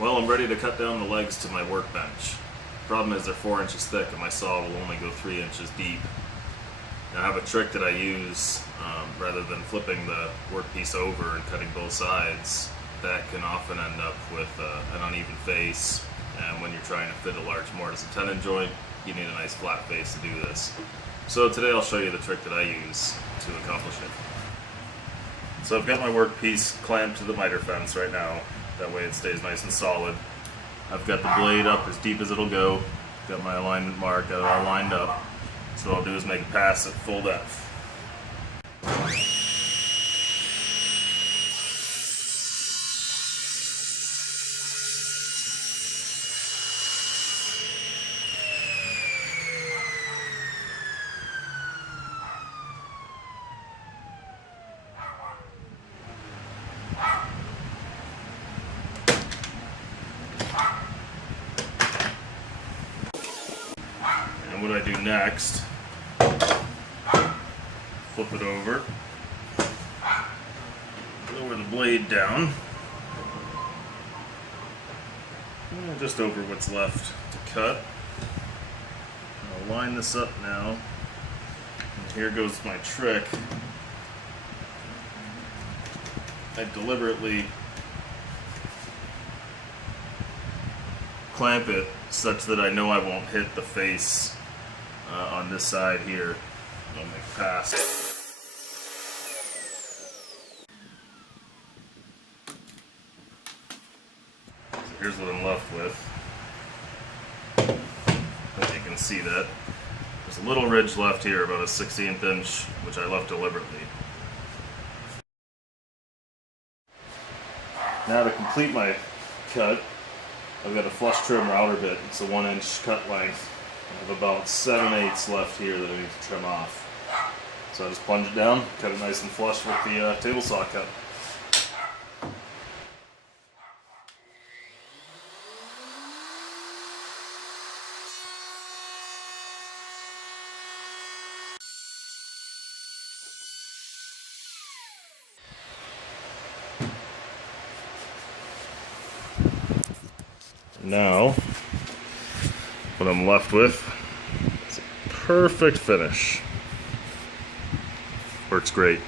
Well, I'm ready to cut down the legs to my workbench. Problem is they're 4 inches thick and my saw will only go 3 inches deep. Now I have a trick that I use rather than flipping the workpiece over and cutting both sides. That can often end up with an uneven face, and when you're trying to fit a large mortise and tenon joint, you need a nice flat face to do this. So today I'll show you the trick that I use to accomplish it. So I've got my workpiece clamped to the miter fence right now. That way it stays nice and solid. I've got the blade up as deep as it'll go. Got my alignment mark, got it all lined up. So what I'll do is make a pass at full depth. And what I do next, flip it over, lower the blade down, just over what's left to cut. I'll line this up now, and here goes my trick. I deliberately clamp it such that I know I won't hit the face on this side here. I'll make a pass. So here's what I'm left with. As you can see that there's a little ridge left here, about a 1/16 inch, which I left deliberately. Now to complete my cut, I've got a flush trim router bit. It's a 1 inch cut length. I have about 7/8 left here that I need to trim off. So I just plunge it down, cut it nice and flush with the table saw cut. Now, what I'm left with is a perfect finish. Works great.